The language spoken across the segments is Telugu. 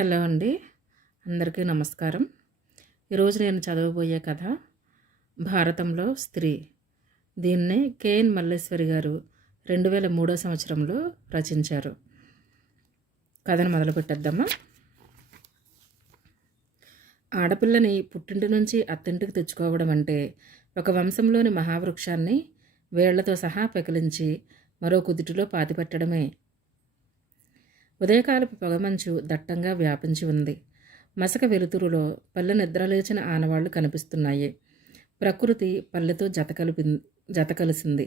హలో అండి, అందరికీ నమస్కారం. ఈరోజు నేను చదవబోయే కథ భారతంలో స్త్రీ. దీన్ని కేఎన్ మల్లేశ్వరి గారు 2003 సంవత్సరంలో రచించారు. కథను మొదలుపెట్టేద్దామా. ఆడపిల్లని పుట్టింటి నుంచి అత్తింటికి తెచ్చుకోవడం అంటే ఒక వంశంలోని మహావృక్షాన్ని వేళ్లతో సహా పెకిలించి మరో కుదుటిలో పాతిపెట్టడమే. ఉదయకాలపు పొగమంచు దట్టంగా వ్యాపించి ఉంది. మసక వెలుతురులో పల్లె నిద్రలేచిన ఆనవాళ్లు కనిపిస్తున్నాయి. ప్రకృతి పల్లెతో జత కలిసింది.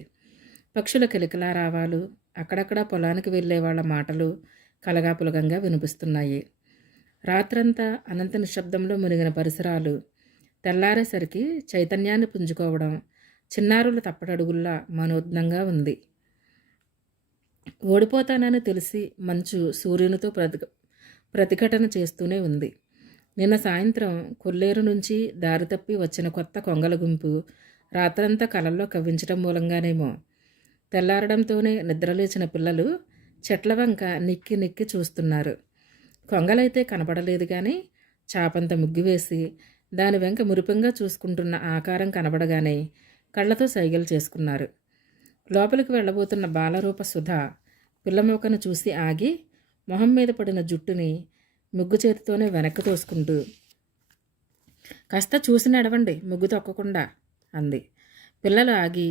పక్షుల కిలకిలారావాలు, అక్కడక్కడ పొలానికి వెళ్లే వాళ్ళ మాటలు కలగాపులగంగా వినిపిస్తున్నాయి. రాత్రంతా అనంత నిశ్శబ్దంలో మునిగిన పరిసరాలు తెల్లారేసరికి చైతన్యాన్ని పుంజుకోవడం చిన్నారుల తప్పటడుగుల్లా మనోజ్ఞంగా ఉంది. ఓడిపోతానని తెలిసి మంచు సూర్యునితో ప్రతిఘటన చేస్తూనే ఉంది. నిన్న సాయంత్రం కొల్లేరు నుంచి దారి తప్పి వచ్చిన కొత్త కొంగల గుంపు రాత్రంతా కలల్లో కవ్వించడం మూలంగానేమో తెల్లారడంతోనే నిద్రలేచిన పిల్లలు చెట్ల వంక నిక్కి నిక్కి చూస్తున్నారు. కొంగలైతే కనపడలేదు కానీ చాపంత ముగ్గు వేసి దాని వెంక మురిపంగా చూసుకుంటున్న ఆకారం కనబడగానే కళ్ళతో సైగలు చేసుకున్నారు. లోపలికి వెళ్ళబోతున్న బాలరూప సుధ పిల్లమోకను చూసి ఆగి మొహం మీద పడిన జుట్టుని ముగ్గు చేతితోనే వెనక్కి తోసుకుంటూ, కాస్త చూసి నడవండి, ముగ్గు తొక్కకుండా అంది. పిల్లలు ఆగి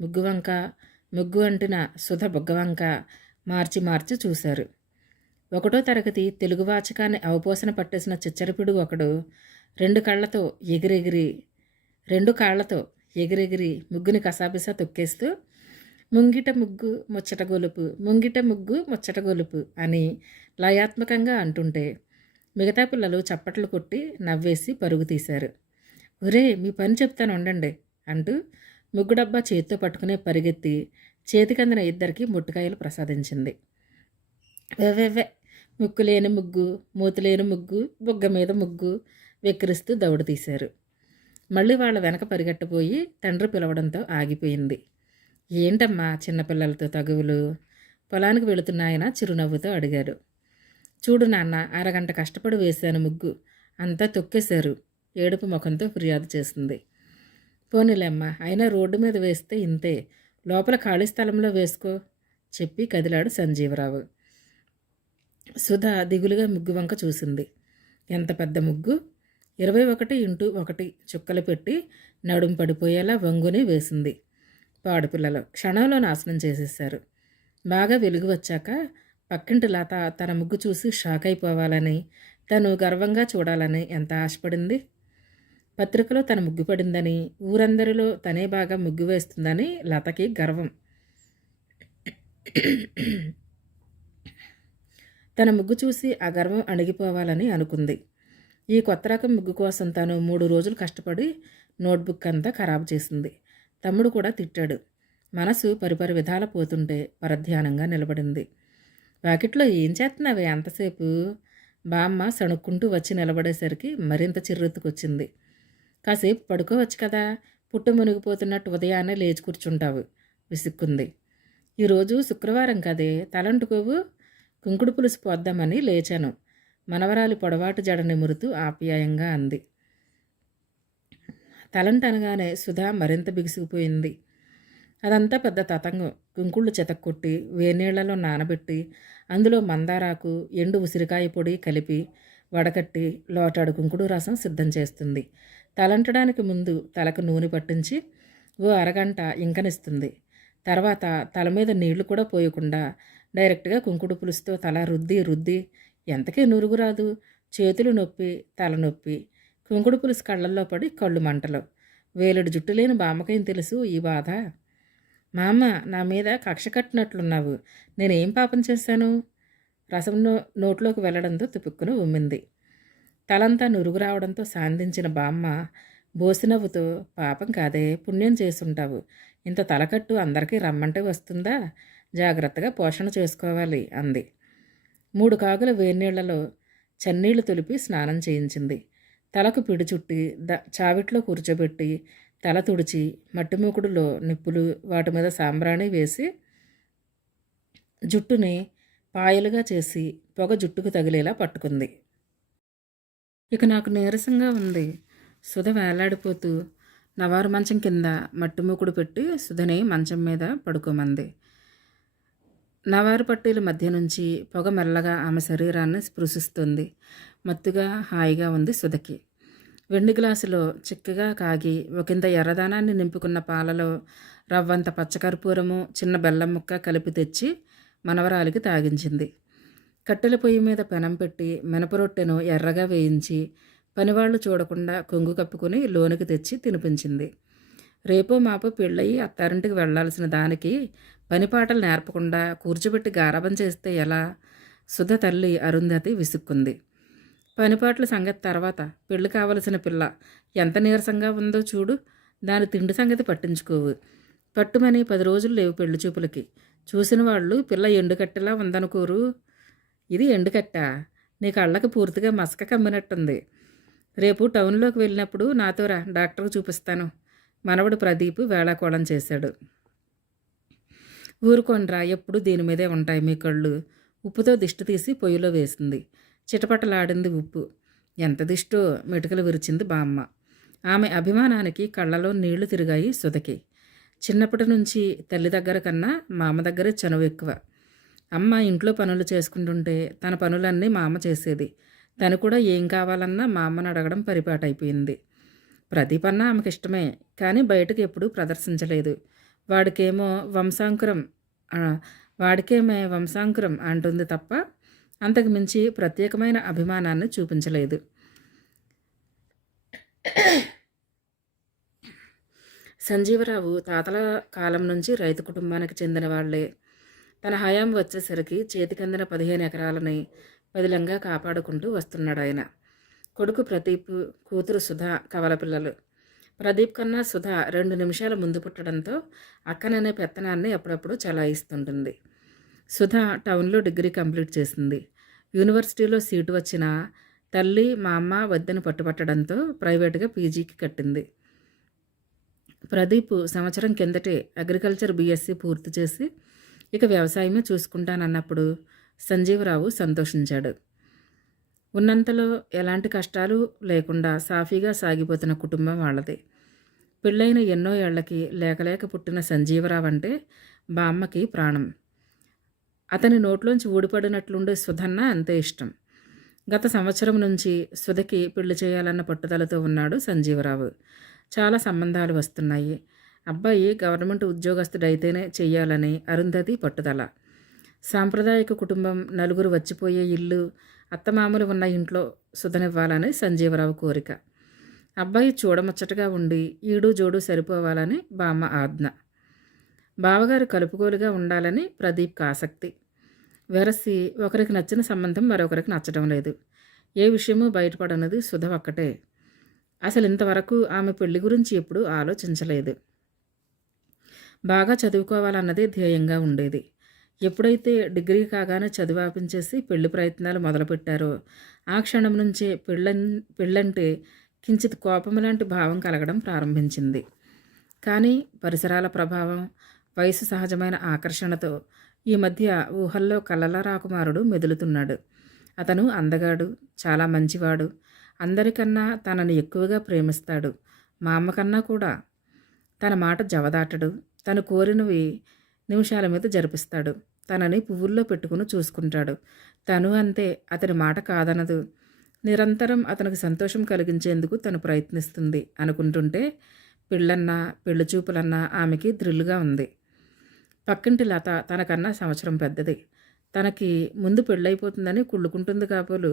ముగ్గు అంటిన సుధ బుగ్గవంక మార్చి మార్చి చూశారు. 1వ తరగతి తెలుగు వాచకాన్ని అవపోసన పట్టేసిన చిచ్చరపిడుగు ఒకడు రెండు కాళ్లతో ఎగిరెగిరి ముగ్గుని కసాపిసా తొక్కేస్తూ ముంగిట ముగ్గు ముచ్చట గొలుపు అని లయాత్మకంగా అంటుంటే మిగతా పిల్లలు చప్పట్లు కొట్టి నవ్వేసి పరుగు తీశారు. ఒరే, మీ పని చెప్తాను ఉండండి అంటూ ముగ్గు డబ్బా చేతితో పట్టుకునే పరిగెత్తి చేతికందిన ఇద్దరికి ముట్టుకాయలు ప్రసాదించింది. వెవ్వెవ్వె, ముక్కులేని ముగ్గు, మూతులేని ముగ్గు, బుగ్గ మీద ముగ్గు వెక్కిరిస్తూ దౌడు తీశారు. మళ్ళీ వాళ్ళ వెనక పరిగెట్టబోయి తండ్రి పిలవడంతో ఆగిపోయింది. ఏంటమ్మా చిన్నపిల్లలతో తగువులు? పొలానికి వెళుతున్నాయన చిరునవ్వుతో అడిగారు. చూడు నాన్న, అరగంట కష్టపడి వేశాను ముగ్గు, అంతా తొక్కేశారు, ఏడుపు ముఖంతో ఫిర్యాదు చేసింది. పోనీలేమ్మా, అయినా రోడ్డు మీద వేస్తే ఇంతే, లోపల ఖాళీ స్థలంలో వేసుకో చెప్పి కదిలాడు సంజీవరావు. సుధ దిగులుగా ముగ్గు వంక చూసింది. ఎంత పెద్ద ముగ్గు! 21x1 చుక్కలు పెట్టి నడుం పడిపోయేలా వంగుని వేసింది. పాడుపిల్లలు క్షణంలో నాశనం చేసేశారు. బాగా వెలుగు వచ్చాక పక్కింటి లత తన ముగ్గు చూసి షాక్ అయిపోవాలని, తను గర్వంగా చూడాలని ఎంత ఆశపడింది. పత్రికలో తన ముగ్గు పడిందని, ఊరందరిలో తనే బాగా ముగ్గు వేస్తుందని లతకి గర్వం. తన ముగ్గు చూసి ఆ గర్వం అణిగిపోవాలని అనుకుంది. ఈ కొత్త రకం ముగ్గు కోసం తను 3 రోజులు కష్టపడి నోట్బుక్ అంతా ఖరాబు చేసింది. తమ్ముడు కూడా తిట్టాడు. మనసు పరిపరి విధాల పోతుంటే పరధ్యానంగా నిలబడింది. వాకిట్లో ఏం చేస్తున్నావే అంతసేపు? బామ్మ సణుక్కుంటూ వచ్చి నిలబడేసరికి మరింత చిర్రెత్తుకొచ్చింది. కాసేపు పడుకోవచ్చు కదా, పుట్టు మునిగిపోతున్నట్టు ఉదయాన్నే లేచి కూర్చుంటావు విసుక్కుంది. ఈరోజు శుక్రవారం కదే, తలంటుకోవు, కుంకుడు పులుసు పోద్దామని లేచాను, మనవరాలి పొడవాటు జడ నిమురుతూ ఆప్యాయంగా అంది. తలంటనగానే సుధా మరింత బిగుసుకుపోయింది. అదంతా పెద్ద తతంగం. కుంకుళ్ళు చెతక్కొట్టి వేనీళ్లలో నానబెట్టి అందులో మందారాకు, ఎండు ఉసిరికాయ పొడి కలిపి వడకట్టి లోటాడు కుంకుడు రసం సిద్ధం చేస్తుంది. తలంటడానికి ముందు తలకు నూనె పట్టించి ఓ అరగంట ఇంకనిస్తుంది. తర్వాత తల మీద నీళ్లు కూడా పోయకుండా డైరెక్ట్గా కుంకుడు పులుసుతో తల రుద్ది ఎంతకీ నురుగు రాదు, చేతులు నొప్పి, తలనొప్పి, కుంకుడు పులుసు కళ్ళల్లో పడి కళ్ళు మంటలు. వేలుడు జుట్టు లేని బామ్మకేం తెలుసు ఈ బాధ? మామ, నా మీద కక్ష కట్టినట్లున్నావు, నేనేం పాపం చేశాను? రసం నోట్లోకి వెళ్లడంతో తుపుక్కును ఉమ్మింది. తలంతా నురుగు రావడంతో సాంధించిన బామ్మ బోసినవ్వుతో, పాపం కాదే, పుణ్యం చేసుంటావు, ఇంత తలకట్టు అందరికీ రమ్మంటే వస్తుందా, జాగ్రత్తగా పోషణ చేసుకోవాలి అంది. 3 కాగుల వేన్నీళ్లలో చన్నీళ్లు తొలిపి స్నానం చేయించింది. తలకు పిడి చుట్టి చావిట్లో కూర్చోబెట్టి తల తుడిచి మట్టిమూకుడులో నిప్పులు, వాటి మీద సాంబ్రాణి వేసి జుట్టుని పాయలుగా చేసి పొగ జుట్టుకు తగిలేలా పట్టుకుంది. ఇక నాకు నీరసంగా ఉంది. సుధ వేలాడిపోతూ నవారు మంచం కింద మట్టి మూకుడు పెట్టి సుధని మంచం మీద పడుకోమంది. నవారు పట్టీల మధ్య నుంచి పొగ మెల్లగా ఆమె శరీరాన్ని స్పృశిస్తుంది. మత్తుగా హాయిగా ఉంది సుధకి. వెండి గ్లాసులో చిక్కగా కాగి ఒకంత ఎర్రదానాన్ని నింపుకున్న పాలలో రవ్వంత పచ్చకర్పూరము చిన్న బెల్లం ముక్క కలిపి తెచ్చి మనవరాలికి తాగించింది. కట్టెల పొయ్యి మీద పెనం పెట్టి మినపరొట్టెను ఎర్రగా వేయించి పనివాళ్లు చూడకుండా కొంగు కప్పుకుని లోనికి తెచ్చి తినిపించింది. రేపో మాపో పెళ్ళయి అత్తారింటికి వెళ్లాల్సిన దానికి పనిపాటలు నేర్పకుండా కూర్చోబెట్టి గారాబం చేస్తే ఎలా? సుధ తల్లి అరుంధతి విసుక్కుంది. పనిపాట్ల సంగతి తర్వాత, పెళ్లి కావలసిన పిల్ల ఎంత నీరసంగా ఉందో చూడు. దాని తిండి సంగతి పట్టించుకోవు. పట్టుమని 10 రోజులు లేవు పెళ్లి చూపులకి. చూసిన వాళ్ళు పిల్ల ఎండుకట్టెలా ఉందనుకోరు. ఇది ఎండుకట్ట, నీ కళ్ళకి పూర్తిగా మసక కమ్మినట్టుంది. రేపు టౌన్లోకి వెళ్ళినప్పుడు నాతో రా, డాక్టర్కి చూపిస్తాను. మనవడు ప్రదీప్ వేళాకోళం చేశాడు. ఊరుకోండ్రా, ఎప్పుడు దీని మీదే ఉంటాయి మీ కళ్ళు. ఉప్పుతో దిష్టి తీసి పొయ్యిలో వేసింది. చిటపటలాడింది ఉప్పు. ఎంత దిష్టో మెటుకలు విరిచింది బామ్మ. ఆమె అభిమానానికి కళ్ళలో నీళ్లు తిరిగాయి సుధకి. చిన్నప్పటి నుంచి తల్లి దగ్గర కన్నా మామ దగ్గరే చనువు ఎక్కువ. అమ్మ ఇంట్లో పనులు చేసుకుంటుంటే తన పనులన్నీ మా అమ్మ చేసేది. తను కూడా ఏం కావాలన్నా మా అమ్మని అడగడం పరిపాటైపోయింది. ప్రదీప్ అన్న ఆమెకి ఇష్టమే, కానీ బయటకు ఎప్పుడూ ప్రదర్శించలేదు. వాడికేమో వంశాంకురం అంటుంది తప్ప అంతకు మించి ప్రత్యేకమైన అభిమానాన్ని చూపించలేదు. సంజీవరావు తాతల కాలం నుంచి రైతు కుటుంబానికి చెందిన వాళ్లే. తన హయాం వచ్చేసరికి చేతికందిన 15 ఎకరాలని పదిలంగా కాపాడుకుంటూ వస్తున్నాడు ఆయన. కొడుకు ప్రదీప్, కూతురు సుధ కవల పిల్లలు. ప్రదీప్ కన్నా సుధ 2 నిమిషాల ముందు పుట్టడంతో అక్కననే పెత్తనాన్ని అప్పుడప్పుడు చలాయిస్తుంటుంది. సుధ టౌన్లో డిగ్రీ కంప్లీట్ చేసింది. యూనివర్సిటీలో సీటు వచ్చినా తల్లి మా అమ్మ వద్దని పట్టుపట్టడంతో ప్రైవేటుగా పీజీకి కట్టింది. ప్రదీప్ సంవత్సరం కిందటే అగ్రికల్చర్ బీఎస్సీ పూర్తి చేసి ఇక వ్యవసాయమే చూసుకుంటానన్నప్పుడు సంజీవరావు సంతోషించాడు. ఉన్నంతలో ఎలాంటి కష్టాలు లేకుండా సాఫీగా సాగిపోతున్న కుటుంబం వాళ్ళది. పెళ్ళైన ఎన్నో ఏళ్లకి లేకలేక పుట్టిన సంజీవరావు అంటే బామ్మకి ప్రాణం. అతని నోట్లోంచి ఊడిపడినట్లుండే సుధన్న అంతే ఇష్టం. గత సంవత్సరం నుంచి సుధకి పెళ్లి చేయాలన్న పట్టుదలతో ఉన్నాడు సంజీవరావు. చాలా సంబంధాలు వస్తున్నాయి. అబ్బాయి గవర్నమెంట్ ఉద్యోగస్తుడైతేనే చెయ్యాలని అరుంధతి పట్టుదల. సాంప్రదాయక కుటుంబం, నలుగురు వచ్చిపోయే ఇల్లు, అత్తమామలు ఉన్న ఇంట్లో సుధనివ్వాలని సంజీవరావు కోరిక. అబ్బాయి చూడముచ్చటగా ఉండి ఈడు జోడు సరిపోవాలని బామ్మ ఆజ్ఞ. బావగారు కలుపుగోలుగా ఉండాలని ప్రదీప్కి ఆసక్తి. వెరసి ఒకరికి నచ్చిన సంబంధం మరొకరికి నచ్చడం లేదు. ఏ విషయమూ బయటపడనది సుధ ఒక్కటే. అసలు ఇంతవరకు ఆమె పెళ్లి గురించి ఎప్పుడూ ఆలోచించలేదు. బాగా చదువుకోవాలన్నదే ధ్యేయంగా ఉండేది. ఎప్పుడైతే డిగ్రీ కాగానే చదువాపించేసి పెళ్లి ప్రయత్నాలు మొదలుపెట్టారో ఆ క్షణం నుంచే పెళ్ళంటే కించిత్ కోపం లాంటి భావం కలగడం ప్రారంభించింది. కానీ పరిసరాల ప్రభావం, వయసు సహజమైన ఆకర్షణతో ఈ మధ్య ఊహల్లో కలల రాకుమారుడు మెదులుతున్నాడు. అతను అందగాడు, చాలా మంచివాడు. అందరికన్నా తనని ఎక్కువగా ప్రేమిస్తాడు. మా అమ్మకన్నా కూడా. తన మాట జవదాటడు. తను కోరినవి నిమిషాల మీద జరిపిస్తాడు. తనని పువ్వుల్లో పెట్టుకుని చూసుకుంటాడు. తను అంతే, అతని మాట కాదనదు. నిరంతరం అతనికి సంతోషం కలిగించేందుకు తను ప్రయత్నిస్తుంది అనుకుంటుంటే పెళ్ళన్నా పెళ్లి చూపులన్నా ఆమెకి థ్రిల్గా ఉంది. పక్కింటి లత తనకన్నా సంవత్సరం పెద్దది. తనకి ముందు పెళ్ళైపోతుందని కుళ్ళుకుంటుంది కాబోలు.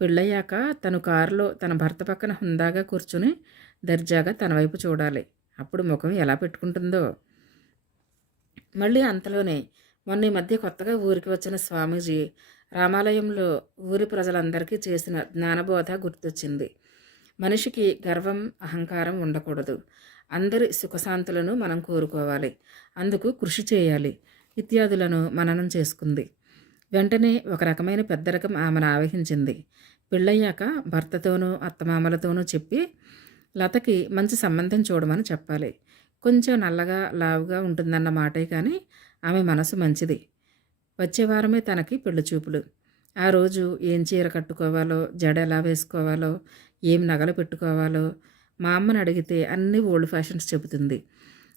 పెళ్ళయ్యాక తను కారులో తన భర్త పక్కన హుందాగా కూర్చుని దర్జాగా తన వైపు చూడాలి. అప్పుడు ముఖం ఎలా పెట్టుకుంటుందో. మళ్ళీ అంతలోనే మొన్న ఈ మధ్య కొత్తగా ఊరికి వచ్చిన స్వామీజీ రామాలయంలో ఊరి ప్రజలందరికీ చేసిన జ్ఞానబోధ గుర్తొచ్చింది. మనిషికి గర్వం, అహంకారం ఉండకూడదు. అందరి సుఖశాంతులను మనం కోరుకోవాలి. అందుకు కృషి చేయాలి ఇత్యాదులను మననం చేసుకుంది. వెంటనే ఒక రకమైన పెద్దరకం ఆమెను ఆవహించింది. పెళ్ళయ్యాక భర్తతోనూ అత్తమామలతోనూ చెప్పి లతకి మంచి సంబంధం చూడమని చెప్పాలి. కొంచెం నల్లగా లావుగా ఉంటుందన్న మాటే కానీ ఆమె మనసు మంచిది. వచ్చే వారమే తనకి పెళ్లి చూపులు. ఆ రోజు ఏం చీర కట్టుకోవాలో, జడ ఎలా వేసుకోవాలో, ఏం నగలు పెట్టుకోవాలో మా అమ్మని అడిగితే అన్నీ ఓల్డ్ ఫ్యాషన్స్ చెబుతుంది.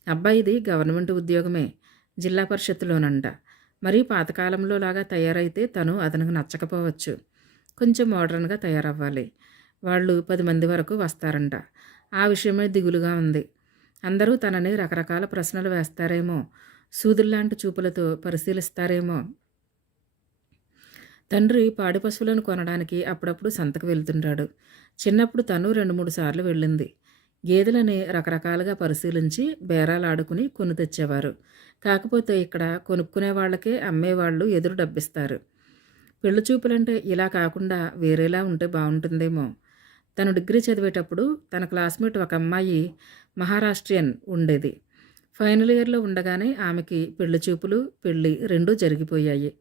అబ్బాయిది గవర్నమెంట్ ఉద్యోగమే, జిల్లా పరిషత్తులోనంట. మరీ పాతకాలంలో లాగా తయారైతే తను అతనికి నచ్చకపోవచ్చు. కొంచెం మోడర్న్‌గా తయారవ్వాలి. వాళ్ళు 10 మంది వరకు వస్తారంట. ఆ విషయమే దిగులుగా ఉంది. అందరూ తనని రకరకాల ప్రశ్నలు వేస్తారేమో, సూదుల్లాంటి చూపులతో పరిశీలిస్తారేమో. తండ్రి పాడి పశువులను కొనడానికి అప్పుడప్పుడు సంతకు వెళ్తుంటాడు. చిన్నప్పుడు తను 2, 3 సార్లు వెళ్ళింది. గేదెలని రకరకాలుగా పరిశీలించి బేరాలాడుకుని కొని తెచ్చేవారు. కాకపోతే ఇక్కడ కొనుక్కునే వాళ్ళకే అమ్మేవాళ్ళు ఎదురు డబ్బిస్తారు. పెళ్లి చూపులంటే ఇలా కాకుండా వేరేలా ఉంటే బాగుంటుందేమో. తను డిగ్రీ చదివేటప్పుడు తన క్లాస్మేట్ ఒక అమ్మాయి మహారాష్ట్రియన్ ఉండేది. ఫైనల్ ఇయర్లో ఉండగానే ఆమెకి పెళ్లి చూపులు, పెళ్ళి రెండూ జరిగిపోయాయి.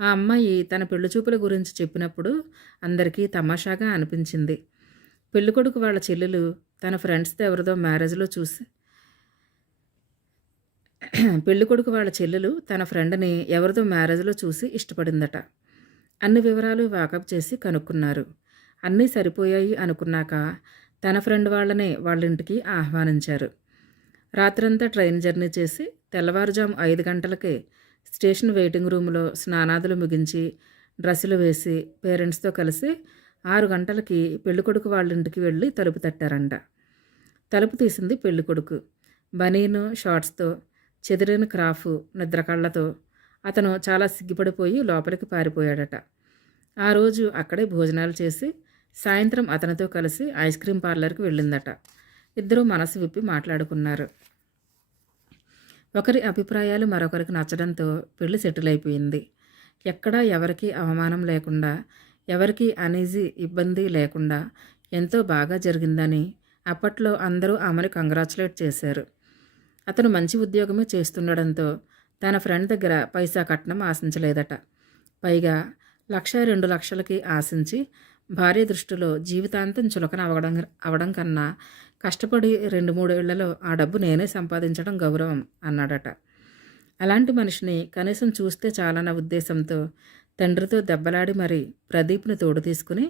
ఆ అమ్మాయి తన పెళ్లి చూపుల గురించి చెప్పినప్పుడు అందరికీ తమాషాగా అనిపించింది. పెళ్ళికొడుకు వాళ్ళ చెల్లెలు తన ఫ్రెండ్స్తో ఎవరిదో మ్యారేజ్లో చూసి పెళ్ళికొడుకు వాళ్ళ చెల్లెలు తన ఫ్రెండ్ని ఎవరిదో మ్యారేజ్లో చూసి ఇష్టపడిందట. అన్ని వివరాలు వాకప్ చేసి కనుక్కున్నారు. అన్నీ సరిపోయాయి అనుకున్నాక తన ఫ్రెండ్ వాళ్ళనే వాళ్ళింటికి ఆహ్వానించారు. రాత్రంతా ట్రైన్ జర్నీ చేసి తెల్లవారుజాము 5 గంటలకే స్టేషన్ వెయిటింగ్ రూమ్లో స్నానాదులు ముగించి డ్రెస్సులు వేసి పేరెంట్స్తో కలిసి 6 గంటలకి పెళ్ళికొడుకు వాళ్ళింటికి వెళ్ళి తలుపు తట్టారంట. తలుపు తీసింది పెళ్ళికొడుకు. బనీను షార్ట్స్తో, చెదిరిన క్రాఫు, నిద్రకళ్ళతో. అతను చాలా సిగ్గుపడిపోయి లోపలికి పారిపోయాడట. ఆ రోజు అక్కడే భోజనాలు చేసి సాయంత్రం అతనితో కలిసి ఐస్ క్రీమ్ పార్లర్కి వెళ్ళిందట. ఇద్దరూ మనసు విప్పి మాట్లాడుకున్నారు. ఒకరి అభిప్రాయాలు మరొకరికి నచ్చడంతో పెళ్లి సెటిల్ అయిపోయింది. ఎక్కడా ఎవరికీ అవమానం లేకుండా, ఎవరికీ అనీజీ ఇబ్బంది లేకుండా ఎంతో బాగా జరిగిందని అప్పట్లో అందరూ ఆమెను కంగ్రాచులేట్ చేశారు. అతను మంచి ఉద్యోగమే చేస్తుండడంతో తన ఫ్రెండ్ దగ్గర పైసా కట్నం ఆశించలేదట. పైగా 1,00,000, 2,00,000కి ఆశించి భార్య దృష్టిలో జీవితాంతం చులకన అవడం కన్నా కష్టపడి 2-3 ఏళ్లలో ఆ డబ్బు నేనే సంపాదించడం గౌరవం అన్నాడట. అలాంటి మనిషిని కనీసం చూస్తే చాలన్న ఉద్దేశంతో తండ్రితో దెబ్బలాడి మరీ ప్రదీప్ని తోడు తీసుకుని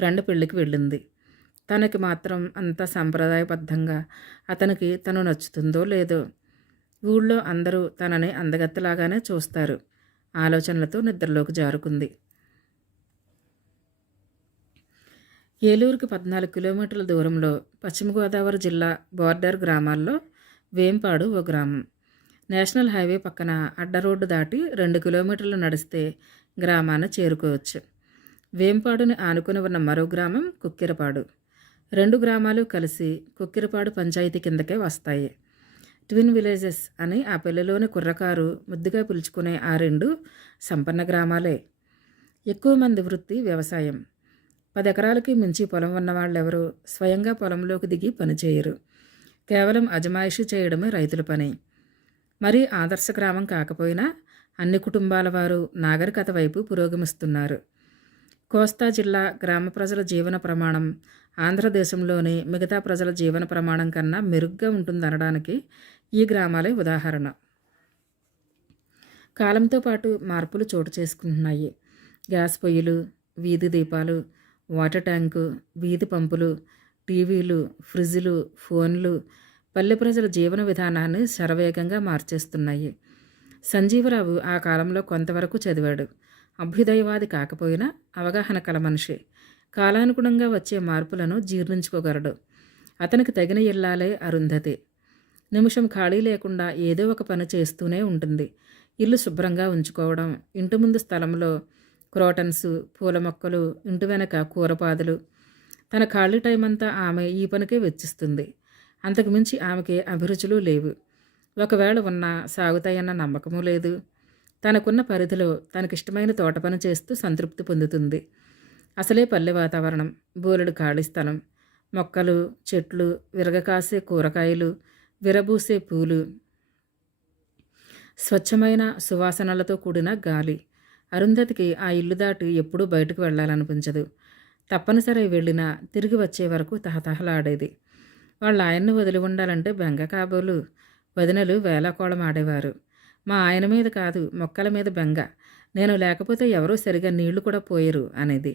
ఫ్రెండ్ పెళ్ళికి వెళ్ళింది. తనకి మాత్రం అంత సంప్రదాయబద్ధంగా అతనికి తను నచ్చుతుందో లేదో. ఊళ్ళో అందరూ తనని అందగత్తెలాగానే చూస్తారు. ఆలోచనలతో నిద్రలోకి జారుకుంది. ఏలూరుకి 14 కిలోమీటర్ల దూరంలో పశ్చిమ గోదావరి జిల్లా బోర్డర్ గ్రామాల్లో వేంపాడు ఓ గ్రామం. నేషనల్ హైవే పక్కన అడ్డ రోడ్డు దాటి 2 కిలోమీటర్లు నడిస్తే గ్రామాన్ని చేరుకోవచ్చు. వేంపాడుని ఆనుకుని ఉన్న మరో గ్రామం కుక్కిరపాడు. 2 గ్రామాలు కలిసి కుక్కిరపాడు పంచాయతీ కిందకే వస్తాయి. ట్విన్ విలేజెస్ అని ఆ పెళ్లిలోని కుర్రకారు ముద్దుగా పిలుచుకునే ఆ 2 సంపన్న గ్రామాలే. ఎక్కువ మంది వృత్తి వ్యవసాయం. 10 ఎకరాలకి మించి పొలం ఉన్నవాళ్ళెవరూ స్వయంగా పొలంలోకి దిగి పనిచేయరు. కేవలం అజమాయిషీ చేయడమే రైతుల పని. మరీ ఆదర్శ గ్రామం కాకపోయినా అన్ని కుటుంబాల వారు నాగరికత వైపు పురోగమిస్తున్నారు. కోస్తా జిల్లా గ్రామ ప్రజల జీవన ప్రమాణం ఆంధ్రదేశంలోని మిగతా ప్రజల జీవన ప్రమాణం కన్నా మెరుగ్గా ఉంటుందనడానికి ఈ గ్రామాలే ఉదాహరణ. కాలంతో పాటు మార్పులు చోటు చేసుకుంటున్నాయి. గ్యాస్ పొయ్యిలు, వీధి దీపాలు, వాటర్ ట్యాంకు, వీధి పంపులు, టీవీలు, ఫ్రిడ్జ్లు, ఫోన్లు పల్లె ప్రజల జీవన విధానాన్ని శరవేగంగా మార్చేస్తున్నాయి. సంజీవరావు ఆ కాలంలో కొంతవరకు చదివాడు. అభ్యుదయవాది కాకపోయినా అవగాహన కల మనిషి. కాలానుగుణంగా వచ్చే మార్పులను జీర్ణించుకోగలడు. అతనికి తగిన ఇల్లాలే అరుంధతి. నిమిషం ఖాళీ లేకుండా ఏదో ఒక పని చేస్తూనే ఉంటుంది. ఇల్లు శుభ్రంగా ఉంచుకోవడం, ఇంటి ముందు స్థలంలో క్రోటన్స్, పూల మొక్కలు, ఇంటి వెనక కూరపాదులు. తన ఖాళీ టైం అంతా ఆమె ఈ పనికే వెచ్చిస్తుంది. అంతకుమించి ఆమెకి అభిరుచులు లేవు. ఒకవేళ ఉన్నా సాగుతాయన్న నమ్మకమూ లేదు. తనకున్న పరిధిలో తనకిష్టమైన తోట పని చేస్తూ సంతృప్తి పొందుతుంది. అసలే పల్లె వాతావరణం, బోలెడు ఖాళీ స్థలం, మొక్కలు, చెట్లు, విరగకాసే కూరగాయలు, విరబూసే పూలు, స్వచ్ఛమైన సువాసనలతో కూడిన గాలి. అరుంధతికి ఆ ఇల్లు దాటి ఎప్పుడూ బయటకు వెళ్ళాలనిపించదు. తప్పనిసరి వెళ్ళినా తిరిగి వచ్చే వరకు తహతహలాడేది. వాళ్ళ ఆయన్ని వదిలి ఉండాలంటే బెంగ కాబోలు. వదినలు వేళాకోళం ఆడేవారు. మా ఆయన మీద కాదు, మొక్కల మీద బెంగ. నేను లేకపోతే ఎవరూ సరిగా నీళ్లు కూడా పోయరు అనేది.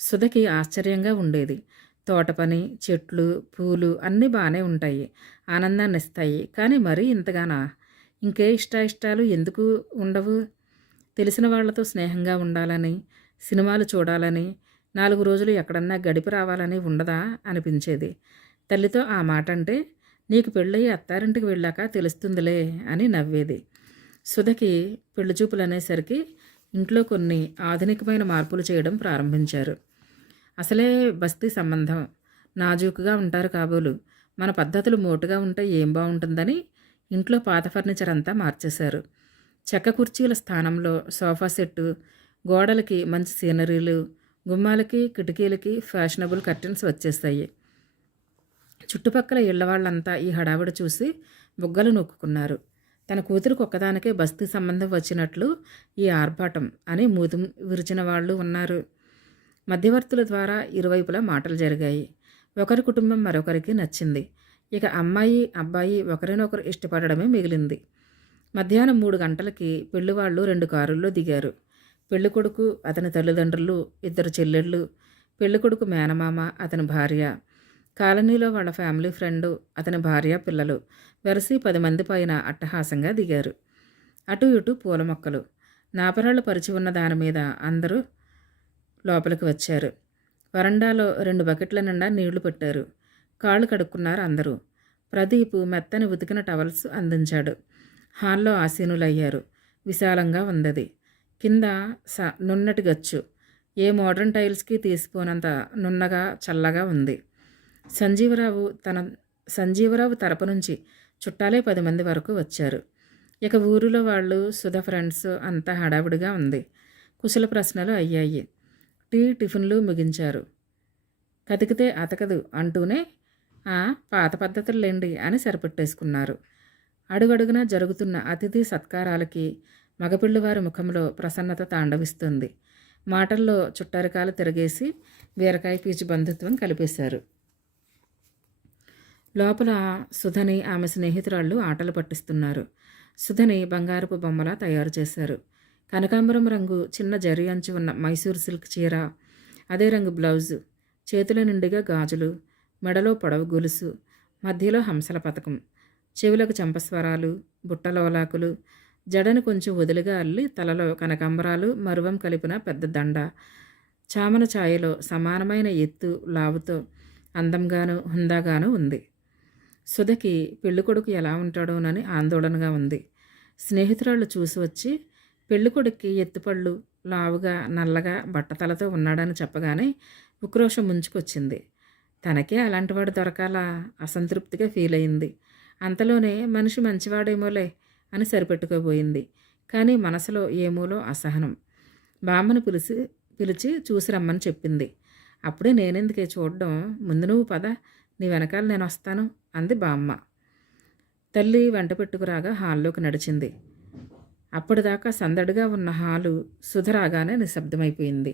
సుధకి ఆశ్చర్యంగా ఉండేది. తోట పని, చెట్లు, పూలు అన్నీ బాగానే ఉంటాయి, ఆనందాన్ని ఇస్తాయి. కానీ మరీ ఇంతగానా? ఇంకే ఇష్టాయిష్టాలు ఎందుకు ఉండవు? తెలిసిన వాళ్లతో స్నేహంగా ఉండాలని, సినిమాలు చూడాలని, 4 రోజులు ఎక్కడన్నా గడిపి రావాలని ఉండదా అనిపించేది. తల్లితో ఆ మాట అంటే, నీకు పెళ్ళయి అత్తారింటికి వెళ్ళాక తెలుస్తుందిలే అని నవ్వేది. సుధకి పెళ్లి చూపులు అనేసరికి ఇంట్లో కొన్ని ఆధునికమైన మార్పులు చేయడం ప్రారంభించారు. అసలే బస్తీ సంబంధం, నాజూకుగా ఉంటారు కాబోలు. మన పద్ధతులు మోటుగా ఉంటే ఏం బాగుంటుందని ఇంట్లో పాత ఫర్నిచర్ అంతా మార్చేశారు. చెక్క కుర్చీల స్థానంలో సోఫా సెట్టు, గోడలకి మంచి సీనరీలు, గుమ్మాలకి కిటికీలకి ఫ్యాషనబుల్ కర్టెన్స్ వచ్చేస్తాయి. చుట్టుపక్కల ఇళ్ల వాళ్ళంతా ఈ హడావిడి చూసి బుగ్గలు నొక్కున్నారు. తన కూతురికి ఒక్కదానికే బస్తీ సంబంధం వచ్చినట్లు ఈ ఆర్భాటం అని మూతి విరిచిన వాళ్ళు ఉన్నారు. మధ్యవర్తుల ద్వారా ఇరువైపులా మాటలు జరిగాయి. ఒకరి కుటుంబం మరొకరికి నచ్చింది. ఇక అమ్మాయి అబ్బాయి ఒకరినొకరు ఇష్టపడడమే మిగిలింది. మధ్యాహ్నం 3 గంటలకి పెళ్లివాళ్ళు 2 కారుల్లో దిగారు. పెళ్ళికొడుకు, అతని తల్లిదండ్రులు, 2 చెల్లెళ్ళు, పెళ్ళికొడుకు మేనమామ, అతని భార్య, కాలనీలో వాళ్ళ ఫ్యామిలీ ఫ్రెండు, అతని భార్య, పిల్లలు, వెరసి 10 మంది పైన అట్టహాసంగా దిగారు. అటు ఇటు పూల మొక్కలు, నాపరాళ్ళు పరిచి ఉన్న దాని మీద అందరూ లోపలికి వచ్చారు. వరండాలో 2 బకెట్ల నిండా నీళ్లు పెట్టారు. కాళ్ళు కడుక్కున్నారు అందరూ. ప్రదీప్ మెత్తని ఉతికిన టవల్స్ అందించాడు. హాల్లో ఆసీనులయ్యారు. విశాలంగా ఉందది. కింద నున్నటి గచ్చు, ఏ మోడ్రన్ టైల్స్కి తీసిపోనంత నున్నగా చల్లగా ఉంది. సంజీవరావు తరపు నుంచి చుట్టాలే 10 మంది వరకు వచ్చారు. ఇక ఊరిలో వాళ్ళు, సుధ ఫ్రెండ్స్ అంతా హడావిడిగా ఉంది. కుశల ప్రశ్నలు అయ్యాయి. టిఫిన్లు ముగించారు. కతికితే అతకదు అంటూనే పాత పద్ధతులేండి అని సరిపెట్టేసుకున్నారు. అడుగడుగునా జరుగుతున్న అతిథి సత్కారాలకి మగపిల్లివారి ముఖంలో ప్రసన్నత తాండవిస్తుంది. మాటల్లో చుట్టరికాలు తిరగేసి బీరకాయ పీచు బంధుత్వం కలిపేశారు. లోపల సుధని ఆమె స్నేహితురాళ్ళు ఆటలు పట్టిస్తున్నారు. సుధని బంగారపు బొమ్మలా తయారు చేశారు. కనకాంబరం రంగు చిన్న జరి అంచు ఉన్న మైసూర్ సిల్క్ చీర, అదే రంగు బ్లౌజు, చేతుల నిండుగా గాజులు, మెడలో పొడవు గొలుసు, మధ్యలో హంసల పథకం, చెవులకు చంపస్వరాలు, బుట్టలోలాకులు, జడను కొంచెం వదిలిగా అల్లి తలలో కనకాంబరాలు మరువం కలిపిన పెద్ద దండ, చామన ఛాయలో సమానమైన ఎత్తు లావుతో అందంగాను హుందాగాను ఉంది. సుధకి పెళ్ళికొడుకు ఎలా ఉంటాడోనని ఆందోళనగా ఉంది. స్నేహితురాళ్ళు చూసి వచ్చి పెళ్ళికొడుక్కి ఎత్తుపళ్ళు, లావుగా నల్లగా బట్టతలతో ఉన్నాడని చెప్పగానే ఉక్రోషం ముంచుకొచ్చింది. తనకే అలాంటివాడు దొరకాలా అసంతృప్తిగా ఫీల్ అయింది. అంతలోనే మనిషి మంచివాడేమోలే అని సరిపెట్టుకోబోయింది. కానీ మనసులో ఏమూలో అసహనం. బామ్మను పిలిచి చూసి రమ్మని చెప్పింది. అప్పుడే నేనెందుకే చూడడం, ముందు నువ్వు పద, నీ వెనకాల నేను వస్తాను అంది బామ్మ. తల్లి వెంట పెట్టుకురాగా హాల్లోకి నడిచింది. అప్పటిదాకా సందడిగా ఉన్న హాలు సుధ రాగానే నిశ్శబ్దమైపోయింది.